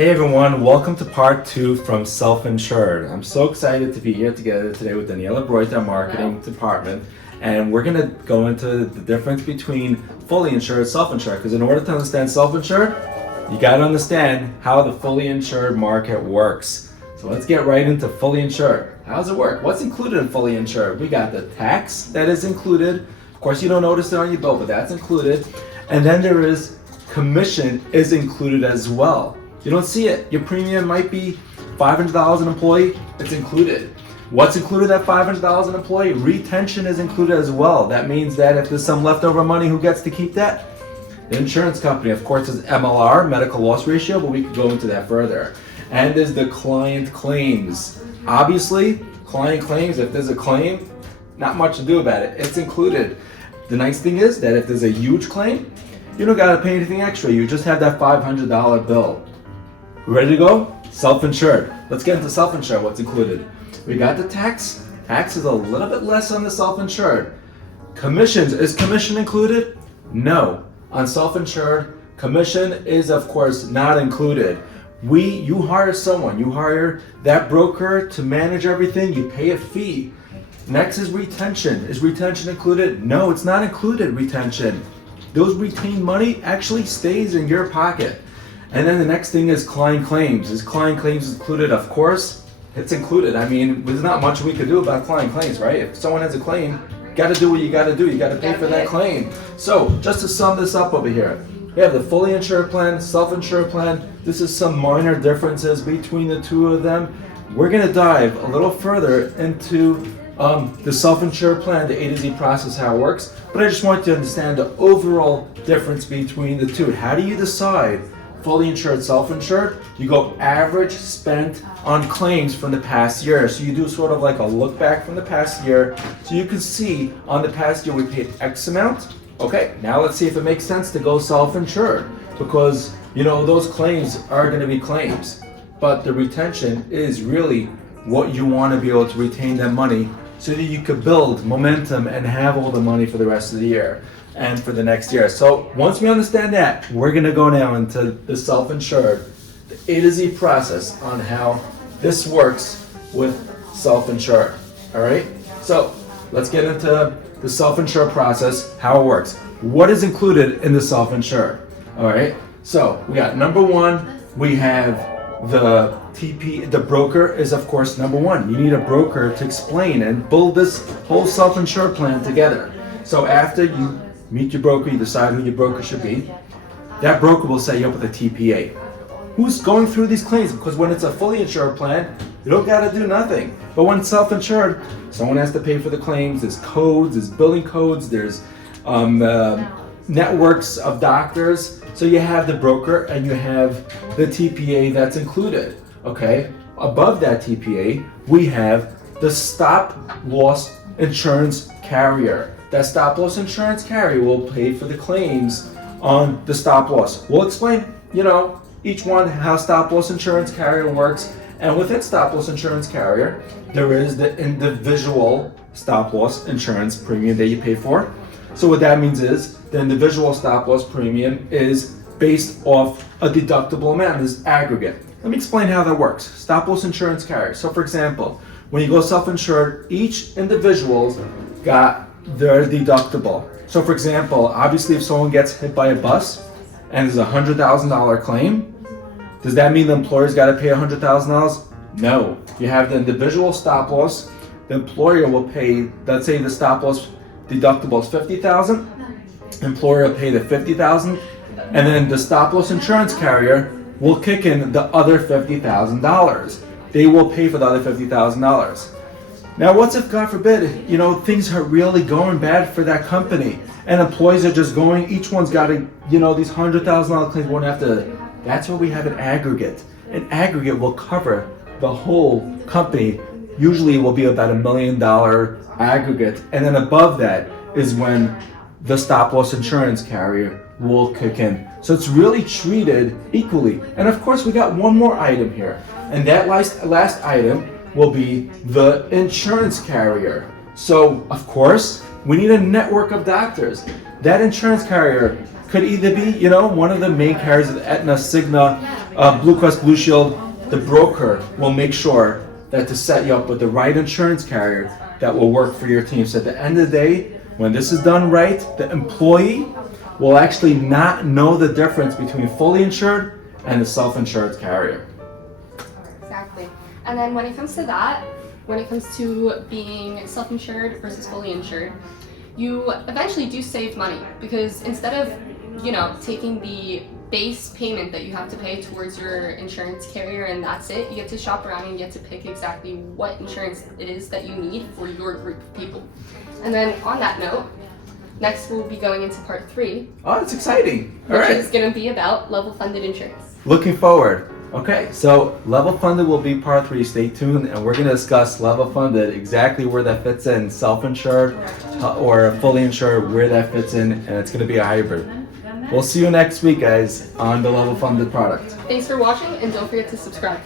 Hey everyone, welcome to part 2 from Self-Insured. I'm so excited to be here together today with Daniela Broit, our marketing department, and we're going to go into the difference between fully insured and self-insured, because in order to understand self-insured, you got to understand how the fully insured market works. So let's get right into fully insured. How does it work? What's included in fully insured? We got the tax that is included. Of course, you don't notice it on your bill, but that's included. And then there is commission is included as well. You don't see it. Your premium might be $500 an employee. It's included. What's included at $500 an employee? Retention is included as well. That means that if there's some leftover money, who gets to keep that? The insurance company. Of course, is MLR, medical loss ratio, but we could go into that further. And there's the client claims. Obviously, client claims, if there's a claim, not much to do about it. It's included. The nice thing is that if there's a huge claim, you don't got to pay anything extra. You just have that $500 bill. Ready to go? Self-insured. Let's get into self-insured. What's included? We got the tax. Tax is a little bit less on the self-insured. Commissions. Is commission included? No. On self-insured, commission is of course not included. You hire someone. You hire that broker to manage everything. You pay a fee. Next is retention. Is retention included? No, it's not included, retention. Those retained money actually stays in your pocket. And then the next thing is client claims. Is client claims included? Of course, it's included. I mean, there's not much we can do about client claims, right? If someone has a claim, you got to do what you got to do. You got to pay for that claim. So just to sum this up over here, we have the fully insured plan, self-insured plan. This is some minor differences between the two of them. We're going to dive a little further into the self-insured plan, the A to Z process, how it works. But I just want you to understand the overall difference between the two. How do you decide fully insured, self-insured? You go average spent on claims from the past year. So you do sort of like a look back from the past year. So you can see on the past year we paid X amount. Okay, now let's see if it makes sense to go self-insured, because you know those claims are going to be claims, but the retention is really what you want to be able to retain that money so that you could build momentum and have all the money for the rest of the year and for the next year. So once we understand that, we're going to go now into the self-insured, the A to Z process on how this works with self-insured. All right, so let's get into the self-insured process, how it works. What is included in the self-insured? All right, so we got number one, we have the TP, the broker is of course number one. You need a broker to explain and build this whole self-insured plan together. So after you meet your broker, you decide who your broker should be. That broker will set you up with a TPA. Who's going through these claims? Because when it's a fully insured plan, you don't got to do nothing. But when it's self-insured, someone has to pay for the claims. There's codes, there's billing codes, there's networks of doctors. So you have the broker and you have the TPA that's included. Okay. Above that TPA, we have the stop loss insurance carrier. That stop loss insurance carrier will pay for the claims on the stop loss. We'll explain, each one how stop loss insurance carrier works. And within stop loss insurance carrier, there is the individual stop loss insurance premium that you pay for. So what that means is the individual stop loss premium is based off a deductible amount, is aggregate. Let me explain how that works. Stop loss insurance carrier. So for example, when you go self-insured, each individual's got their deductible. So for example, obviously if someone gets hit by a bus and there's a $100,000 claim, does that mean the employer's got to pay $100,000? No. You have the individual stop loss. The employer will pay, let's say the stop loss deductible is $50,000. Employer will pay the $50,000, and then the stop loss insurance carrier will kick in the other $50,000. They will pay for the other $50,000. Now, what's if, God forbid, things are really going bad for that company, and employees are just going, each one's got to, these $100,000 claims won't have to. That's where we have an aggregate. An aggregate will cover the whole company. Usually it will be about $1 million aggregate. And then above that is when the stop loss insurance carrier will kick in. So it's really treated equally. And of course we got one more item here. And that last item will be the insurance carrier. So of course we need a network of doctors. That insurance carrier could either be, one of the main carriers of Aetna, Cigna, Blue Cross Blue Shield, the broker will make sure that to set you up with the right insurance carrier that will work for your team. So at the end of the day, when this is done right, the employee will actually not know the difference between fully insured and the self-insured carrier. Exactly. And then when it comes to that, when it comes to being self-insured versus fully insured, you eventually do save money, because instead of, taking the base payment that you have to pay towards your insurance carrier and that's it, you get to shop around and you get to pick exactly what insurance it is that you need for your group of people. And then on that note, next we'll be going into part 3. Oh, it's exciting. All which right. is going to be about level funded insurance. Looking forward. Okay, so level funded will be part 3. Stay tuned, and we're going to discuss level funded, exactly where that fits in, self-insured or fully insured, where that fits in, and it's going to be a hybrid. We'll see you next week, guys, on the level funded product. Thanks for watching, and don't forget to subscribe.